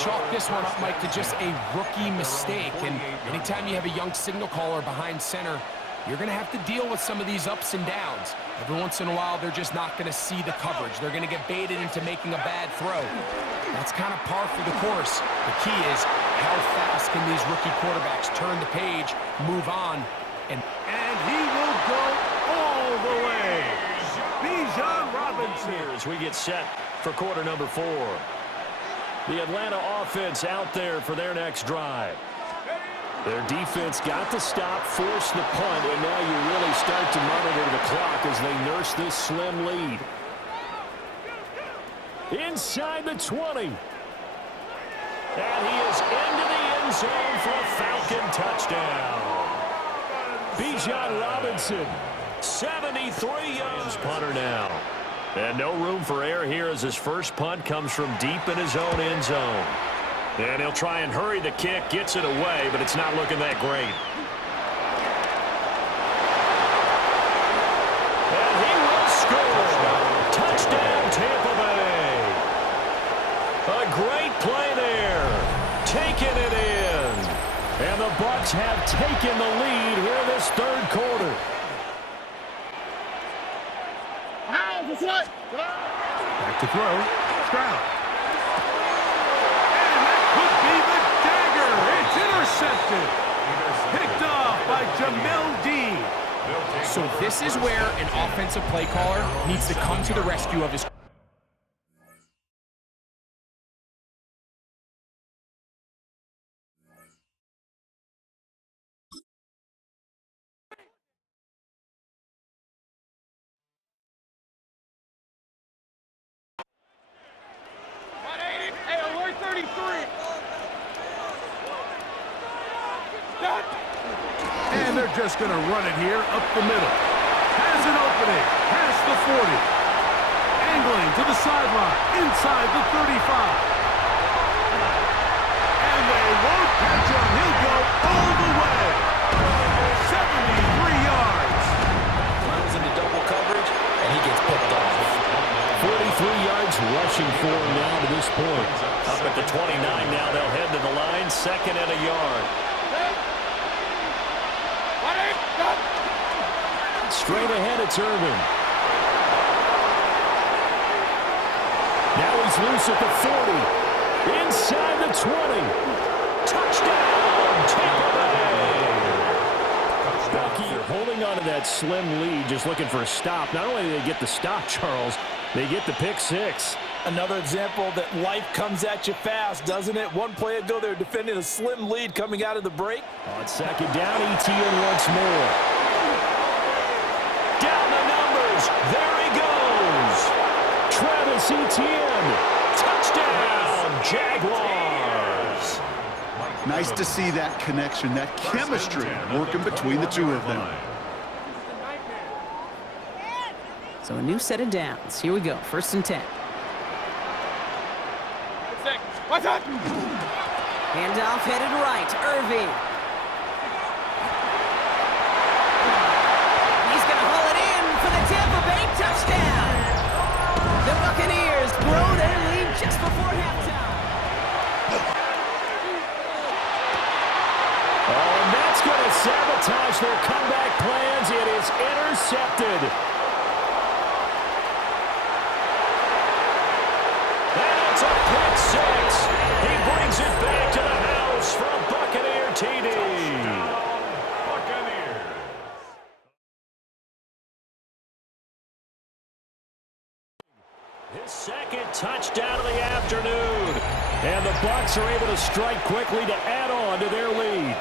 chalk this one up, Mike, to just a rookie mistake. And anytime you have a young signal caller behind center, you're going to have to deal with some of these ups and downs. Every once in a while, they're just not going to see the coverage. They're going to get baited into making a bad throw. That's kind of par for the course. The key is how fast can these rookie quarterbacks turn the page, move on, and he will go all the way. Bijan Robinson. As we get set for quarter number 4. The Atlanta offense out there for their next drive. Their defense got the stop, forced the punt, and now you really start to monitor the clock as they nurse this slim lead. Inside the 20. And he is into the end zone for a Falcon touchdown. Bijan Robinson, 73 yards. Punter now. And no room for error here as his first punt comes from deep in his own end zone. And he'll try and hurry the kick, gets it away, but it's not looking that great. And he will score. Touchdown, Tampa Bay. A great play there. Taking it in. And the Bucs have taken the lead here this third quarter. Back to throw. Stroud. And that could be the dagger. It's intercepted. Picked off by Jamel Dean. so this is where an offensive play caller needs to come to the rescue of his And they're just going to run it here up the middle. Has an opening. Past the 40. Angling to the sideline. Inside the 35. And they won't catch him. He'll go all the way. 73 yards. Goes into double coverage, and he gets picked off. 43 yards rushing for him now to this point. Up at the 29 now. They'll head to the line. Second and a yard. Straight ahead, it's Irvin. Now he's loose at the 40. Inside the 20. Touchdown, Tampa Bay. Bucky holding on to that slim lead, just looking for a stop. Not only do they get the stop, Charles, they get the pick six. Another example that life comes at you fast, doesn't it? One play ago, they were defending a slim lead coming out of the break. On second down, Etienne once more. Down the numbers. There he goes. Travis Etienne. Touchdown, Jaguars. Nice to see that connection, that chemistry working between the two of them. So a new set of downs. Here we go. 1st and 10. What's up? Handoff headed right. Irving. He's going to haul it in for the Tampa Bay touchdown. The Buccaneers blow their lead just before halftime. Oh, and that's going to sabotage their comeback plans. It is intercepted. And it's a pick six. He brings it back to the house for a Buccaneer TD. His second touchdown of the afternoon. And the Bucs are able to strike quickly to add on to their lead.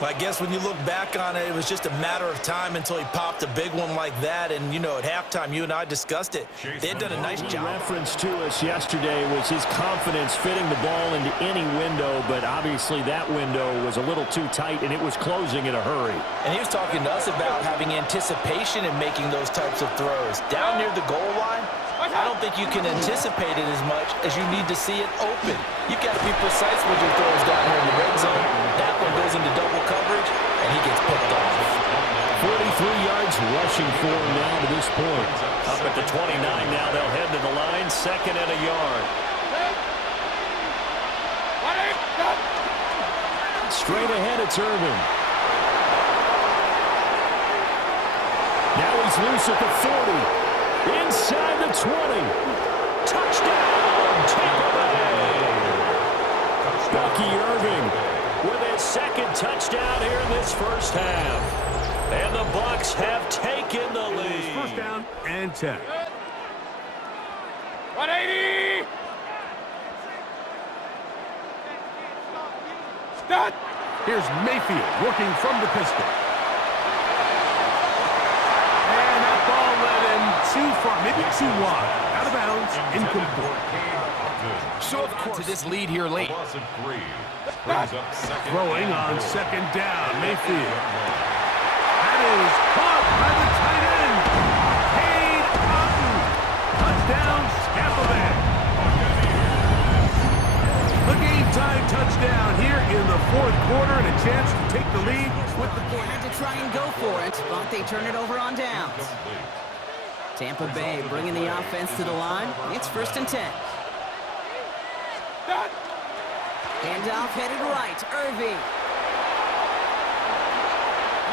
Well, I guess when you look back on it, it was just a matter of time until he popped a big one like that. And, you know, at halftime, you and I discussed it. They had done a nice job. Reference to us yesterday was his confidence fitting the ball into any window, but obviously that window was a little too tight, and it was closing in a hurry. And he was talking to us about having anticipation in making those types of throws. Down near the goal line, I don't think you can anticipate it as much as you need to see it open. You've got to be precise with your throws down here in the red zone. That one goes into double coverage, and he gets picked off. 43 yards rushing for him now to this point. Up at the 29 now, they'll head to the line, second and a yard. it's Irving. Now he's loose at the 40. Inside the 20. Touchdown, Tampa Bay. Bucky Irving with his second touchdown here in this first half. And the Bucs have taken the lead. First down and 10. 180! Here's Mayfield working from the pistol. And that ball led him too far, maybe too wide. Out of bounds, incomplete. So, of course, to this lead here late. Throwing on second down, Mayfield. That is caught by the tight end. Cade Otton. Touchdown, Tampa Bay. The game-time touchdown here in the fourth quarter and a chance to take the lead with the point. Had to try and go for it, but they turn it over on downs. Tampa Bay bringing the offense to the line. It's 1st and 10. Handoff headed right. Irving.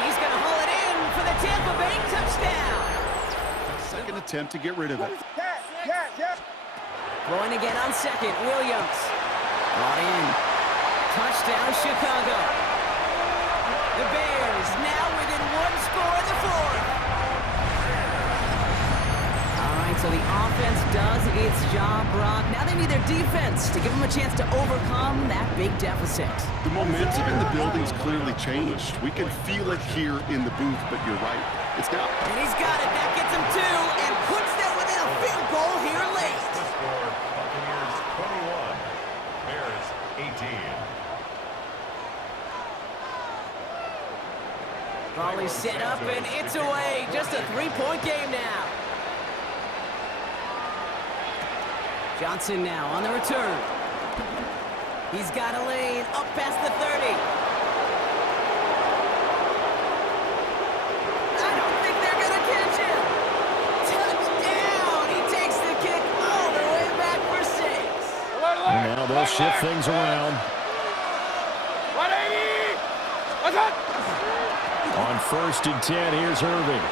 He's going to haul it in for the Tampa Bay touchdown. Second attempt to get rid of it. Throwing again on second. Williams. Brought in. Touchdown, Chicago. The Bears now within one score in the fourth. All right, so the offense does its job, Brock. Now they need their defense to give them a chance to overcome that big deficit. The momentum in the building's clearly changed. We can feel it here in the booth, but you're right. It's now. And he's got it. That gets him 2 and puts them within a field goal here late. Buccaneers 21, Bears 18. Volley set up and it's away. Just a 3-point game now. Johnson now on the return. He's got a lane up past the 30. I don't think they're going to catch him. Touchdown! He takes the kick all the way back for 6. And now they'll shift things around. 180! What's up? On 1st and 10, here's Irving.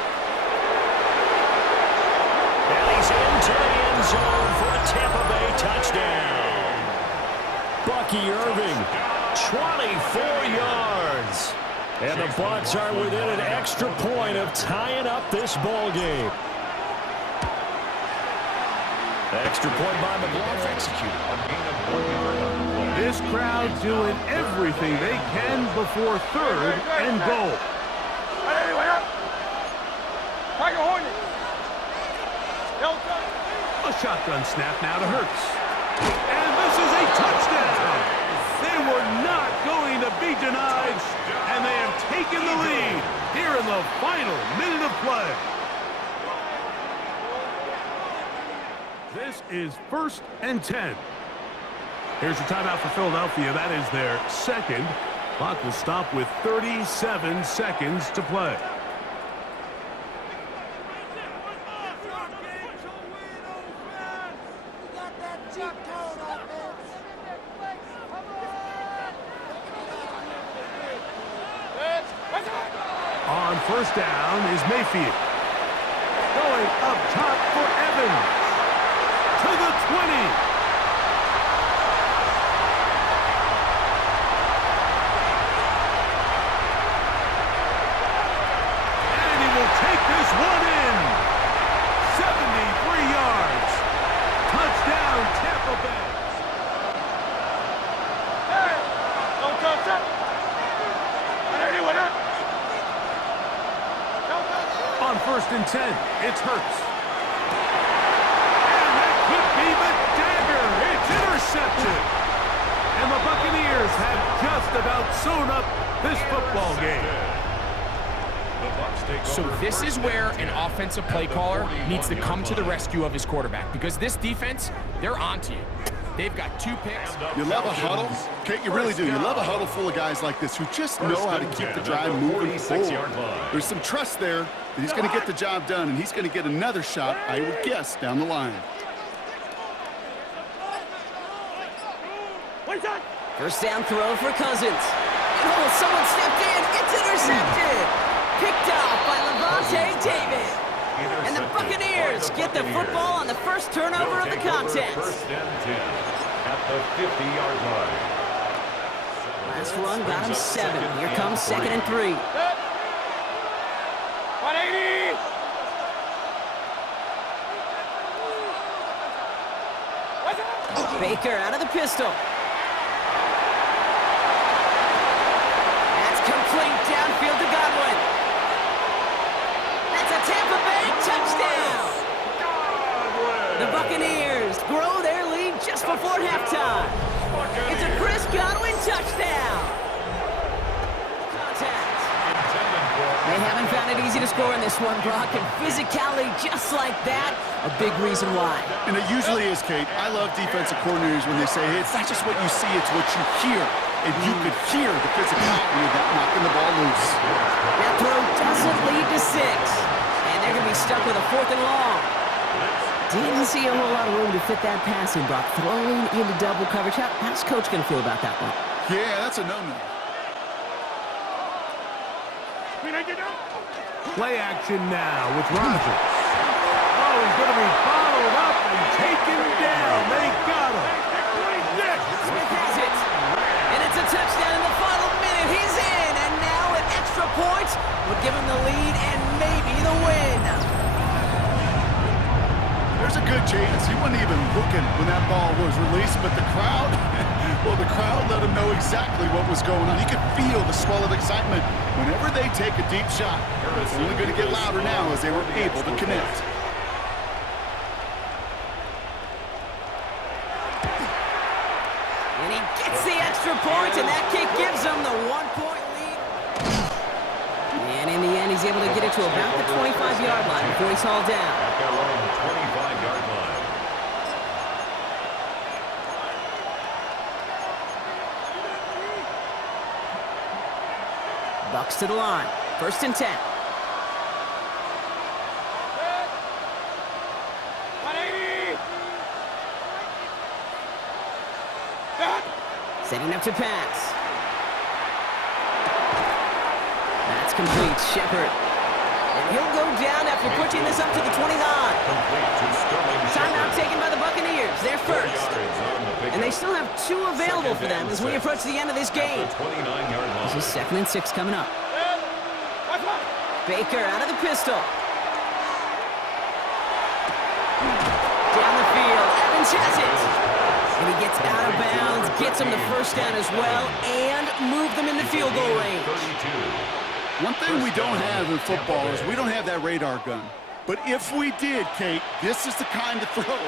And he's into the end zone for a Tampa Bay touchdown. Bucky Irving, 24 yards. And the Bucs are within an extra point of tying up this ball game. Extra point by McLaughlin executed. This crowd doing everything they can before 3rd and goal. A shotgun snap now to Hurts. And this is a touchdown. They were not going to be denied, and they have taken the lead here in the final minute of play. This is 1st and 10. Here's a timeout for Philadelphia. That is their second. Clock will stop with 37 seconds to play. On 1st down is Mayfield. Going up top for Evans. To the 20. And he will take this one in. 73 yards. Touchdown, Tampa Bay. Don't touch it. On 1st and 10, it's Hurts. And that could be the dagger. It's intercepted. And the Buccaneers have just about sewn up this football game. So this is where an offensive play caller needs to come to the rescue of his quarterback, because this defense, they're onto you. They've got 2 picks. You love a huddle. Okay, you really do. You love a huddle full of guys like this who just know how to keep the drive moving forward. There's some trust there that he's going to get the job done, and he's going to get another shot, I would guess, down the line. First down throw for Cousins. And oh, someone stepped in. It's intercepted. Picked off by Levante David. And the Buccaneers get the football on the first turnover of the contest. First and 10 at the 50-yard line. Last run got him 7. Here comes 2nd and 3. 180. Baker out of the pistol. That's complete downfield to Godwin. That's a Tampa Bay touchdown. The Buccaneers grow their lead just before halftime. It's a Chris Godwin touchdown. Contact. They haven't found it easy to score in this one, Brock, and physicality just like that, a big reason why. And it usually is, Kate. I love defensive coordinators when they say, hey, it's not just what you see, it's what you hear. And you could hear the physicality of that knocking the ball loose. That throw doesn't lead to 6. And they're going to be stuck with a 4th and long. Didn't see a whole lot of room to fit that pass in, Brock. Throwing into double coverage. How's Coach going to feel about that one? Yeah, that's a no-no. Play action now with Rodgers. Oh, he's going to be followed up and taken down. They got him. Smith has it. And it's a touchdown in the final minute. He's in. And now an extra point would give him the lead and maybe the win. There's a good chance he wasn't even looking when that ball was released, but the crowd, well, the crowd let him know exactly what was going on. He could feel the swell of excitement. Whenever they take a deep shot, it's only going to get louder now as they were able to connect. And he gets the extra point, and that kick gives him the 1-point lead. And in the end, he's able to get it to about the 25-yard line before he's hauled down. At their own 25-yard line. Bucks to the line. 1st and 10. 180. Setting up to pass. That's complete. Shepard. And he'll go down after pushing this up to the 29. Timeout taken by the Buccaneers. They're first. And they still have 2 available for them as we approach the end of this game. This is 2nd and 6 coming up. Baker out of the pistol. Down the field. Evans has it. And he gets out of bounds, gets him the first down as well, and move them into field goal range. One thing we don't have in football is we don't have that radar gun. But if we did, Kate, this is the kind of throw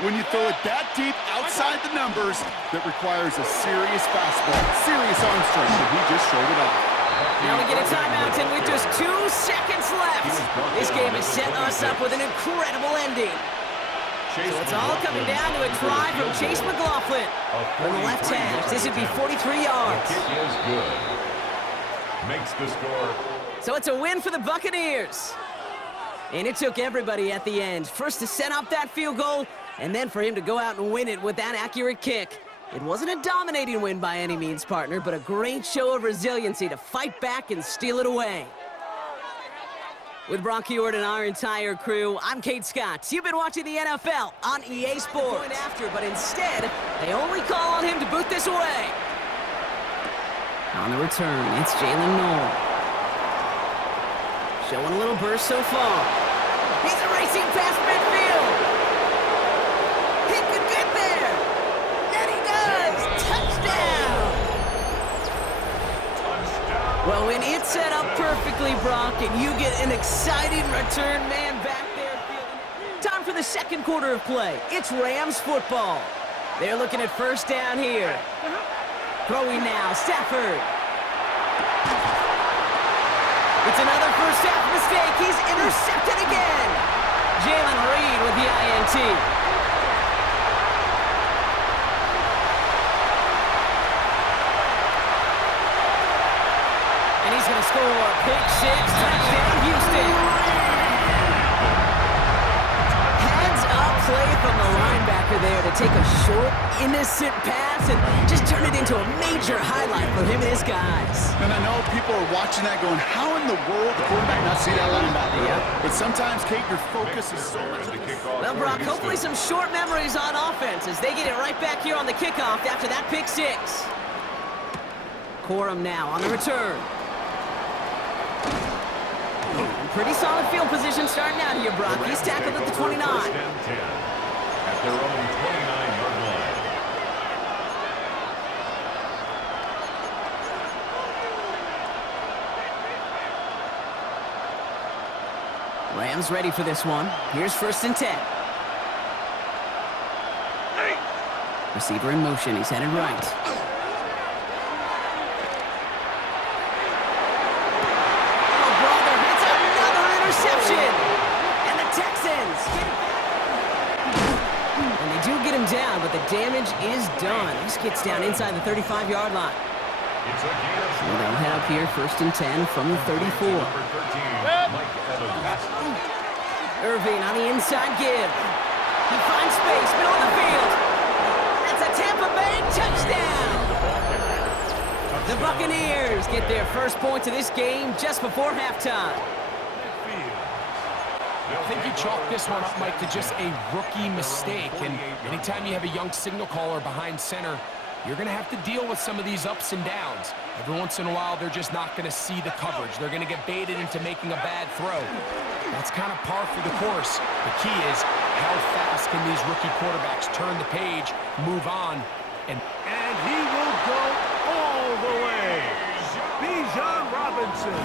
when you throw it that deep outside the numbers that requires a serious fastball, serious arm strength, and he just showed it off. Now we get a timeout, and with just 2 seconds left, this game has set us up with an incredible ending. So it's all coming down to a try from Chase McLaughlin. From the left hash, this would be 43 yards. Kick is good. Makes the score. So it's a win for the Buccaneers. And it took everybody at the end. First to set up that field goal, and then for him to go out and win it with that accurate kick. It wasn't a dominating win by any means, partner, but a great show of resiliency to fight back and steal it away. With Brock Heward and our entire crew, I'm Kate Scott. You've been watching the NFL on EA Sports. After, but instead, they only call on him to boot this away. On the return, it's Jalen Noel. Showing a little burst so far. He's racing past midfield. He could get there. And he does. Touchdown. Well, when it's set up perfectly, Brock, and you get an exciting return man back there. Time for the second quarter of play. It's Rams football. They're looking at first down here. Throwing now, Stafford. It's another first half mistake. He's intercepted again. Jalen Reed with the INT. And he's going to score. Pick 6, touchdown, Houston. Heads up play from the linebacker. playmaker there to take a short, innocent pass and just turn it into a major highlight for him and his guys. And I know people are watching that going, how in the world the quarterback not see that linebacker? Yeah. But sometimes, Kate, your focus is so much. Well, Brock, hopefully some short memories on offense as they get it right back here on the kickoff after that pick six. Corum now on the return. Pretty solid field position starting out here, Brock. He's tackled at the 29. At their own 29-yard line. Rams ready for this one. Here's 1st and 10. Receiver in motion. He's headed right. Oh, brother, it's another interception. And the Texans get it back. And they do get him down, but the damage is done. This gets down inside the 35-yard line. It's a gain of So they'll head up here 1st and 10 from the 34. number 13, Mike Evans. Irving on the inside give. He finds space, middle of the field. That's a Tampa Bay touchdown. The Buccaneers get their first points of this game just before halftime. I think you chalk this one up, Mike, to just a rookie mistake. And anytime you have a young signal caller behind center, you're going to have to deal with some of these ups and downs. Every once in a while, they're just not going to see the coverage. They're going to get baited into making a bad throw. That's kind of par for the course. The key is how fast can these rookie quarterbacks turn the page, move on, And he will go all the way. Bijan Robinson